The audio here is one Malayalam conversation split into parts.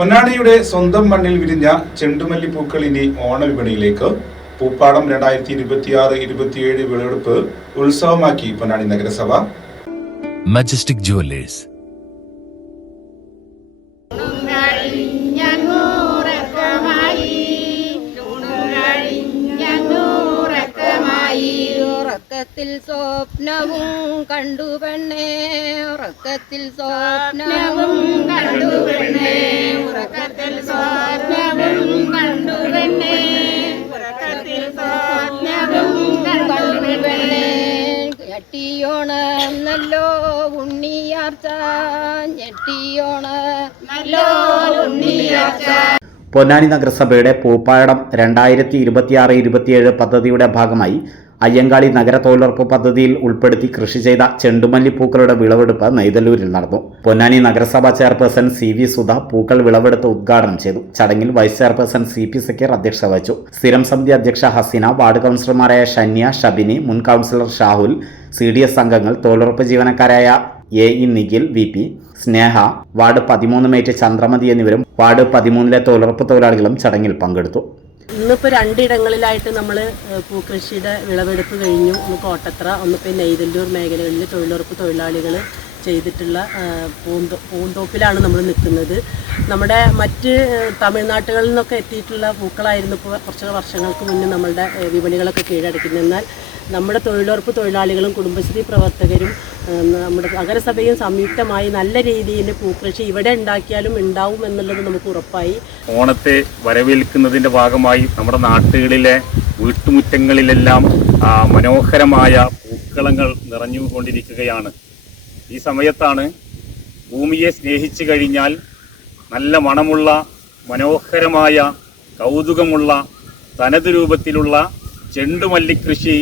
പൊന്നാനിയുടെ സ്വന്തം മണ്ണിൽ വിരിഞ്ഞ ചെണ്ടുമല്ലിപ്പൂക്കൾ ഇനി ഓണവിപണിയിലേക്ക്. പൂപ്പാടം 2026-27 വിളവെടുപ്പ് ഉത്സവമാക്കി പൊന്നാനി നഗരസഭ. Majestic jewellers. സ്വപ്നവും കണ്ടു പെണ്ണേ, ഉറക്കത്തിൽ സ്വപ്നവും കണ്ടു പെണ്ണേ, ഉറക്കത്തിൽ സ്വപ്നവും കണ്ടു പെണ്ണേ, ഉറക്കത്തിൽ സ്വപ്നവും കണ്ടു പെണ്ണേ. ഞെട്ടിയോണം നല്ലോ ഉണ്ണിയാർച്ച, ഞെട്ടിയോണം നല്ലോ ഉണ്ണിയാർച്ച. പൊന്നാനി നഗരസഭയുടെ പൂപ്പാടം 2026-27 പദ്ധതിയുടെ ഭാഗമായി അയ്യങ്കാളി നഗര തൊഴിലുറപ്പ് പദ്ധതിയിൽ ഉൾപ്പെടുത്തി കൃഷി ചെയ്ത ചെണ്ടുമല്ലി പൂക്കളുടെ വിളവെടുപ്പ് നെയ്തല്ലൂരിൽ നടന്നു. പൊന്നാനി നഗരസഭാ ചെയർപേഴ്സൺ CV സുധ പൂക്കൾ വിളവെടുത്ത് ഉദ്ഘാടനം ചെയ്തു. ചടങ്ങിൽ വൈസ് ചെയർപേഴ്സൺ CP സക്കീർ അധ്യക്ഷത വഹിച്ചു. സ്ഥിരം സമിതി അധ്യക്ഷ ഹസീന, വാർഡ് കൗൺസിലർമാരായ ഷന്യ, ഷബിനി, മുൻ കൗൺസിലർ ഷാഹുൽ, CDS അംഗങ്ങൾ, തൊഴിലുറപ്പ് ജീവനക്കാരായ AE നിഖിൽ, VP സ്നേഹ, വാർഡ് 13 മേറ്റ് ചന്ദ്രമതി എന്നിവരും വാർഡ് 13 തൊഴിലുറപ്പ് തൊഴിലാളികളും ചടങ്ങിൽ പങ്കെടുത്തു. ഇന്നിപ്പോൾ രണ്ടിടങ്ങളിലായിട്ട് നമ്മൾ പൂക്കൃഷിയുടെ വിളവെടുപ്പ് കഴിഞ്ഞു. ഒന്ന് കോട്ടത്ര, ഒന്നിപ്പോൾ നെയ്തല്ലൂർ മേഖലകളിൽ തൊഴിലുറപ്പ് തൊഴിലാളികൾ ചെയ്തിട്ടുള്ള പൂന്തോപ്പിലാണ് നമ്മൾ നിൽക്കുന്നത്. നമ്മുടെ മറ്റ് തമിഴ്നാട്ടുകളിൽ നിന്നൊക്കെ എത്തിയിട്ടുള്ള പൂക്കളായിരുന്നു ഇപ്പോൾ കുറച്ച് വർഷങ്ങൾക്ക് മുന്നേ നമ്മളുടെ വിപണികളൊക്കെ കീഴടക്കുന്നത്. എന്നാൽ നമ്മുടെ തൊഴിലുറപ്പ് തൊഴിലാളികളും കുടുംബശ്രീ പ്രവർത്തകരും നമ്മുടെ നഗരസഭയും സംയുക്തമായി നല്ല രീതിയിൽ പൂക്കൃഷി ഇവിടെ ഉണ്ടാക്കിയാലും ഉണ്ടാവും എന്നുള്ളത് നമുക്ക് ഉറപ്പായി. ഓണത്തെ വരവേൽക്കുന്നതിൻ്റെ ഭാഗമായി നമ്മുടെ നാട്ടുകളിലെ വീട്ടുമുറ്റങ്ങളിലെല്ലാം മനോഹരമായ പൂക്കളങ്ങൾ നിറഞ്ഞുകൊണ്ടിരിക്കുകയാണ്. ഈ സമയത്താണ് ഭൂമിയെ സ്നേഹിച്ചു കഴിഞ്ഞാൽ നല്ല മണമുള്ള മനോഹരമായ കൗതുകമുള്ള തനത് രൂപത്തിലുള്ള ചെണ്ടുമല്ലിക്കൃഷി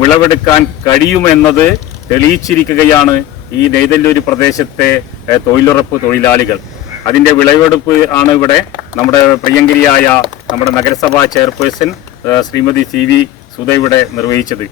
വിളവെടുക്കാൻ കഴിയുമെന്നത് തെളിയിച്ചിരിക്കുകയാണ് ഈ നെയ്തല്ലൂർ പ്രദേശത്തെ തൊഴിലുറപ്പ് തൊഴിലാളികൾ. അതിൻ്റെ വിളവെടുപ്പ് ആണ് ഇവിടെ നമ്മുടെ പ്രിയങ്കരിയായ നമ്മുടെ നഗരസഭാ ചെയർപേഴ്സൺ ശ്രീമതി CV സുധ ഇവിടെ നിർവഹിച്ചത്.